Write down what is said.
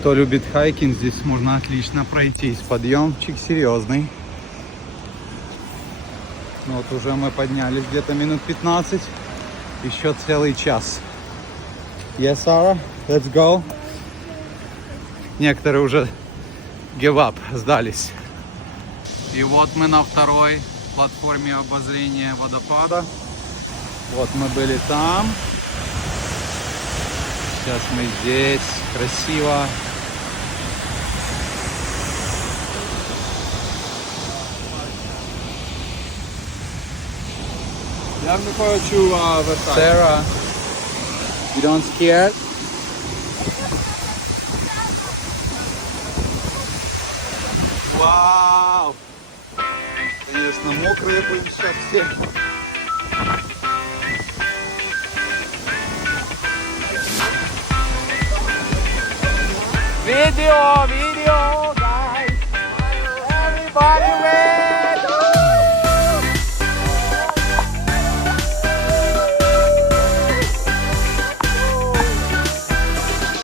Кто любит хайкинг, здесь можно отлично пройтись. Подъемчик серьезный. Вот уже мы поднялись где-то минут 15. Еще целый час. Yes, Sarah? Let's go. Некоторые уже give up, сдались. И вот мы на второй платформе обозрения водопада. Вот мы были там. Сейчас мы здесь. Красиво. Я не хочу вертать. Sarah, you don't scared? Вау! Конечно, мокрые будем сейчас все. Видео!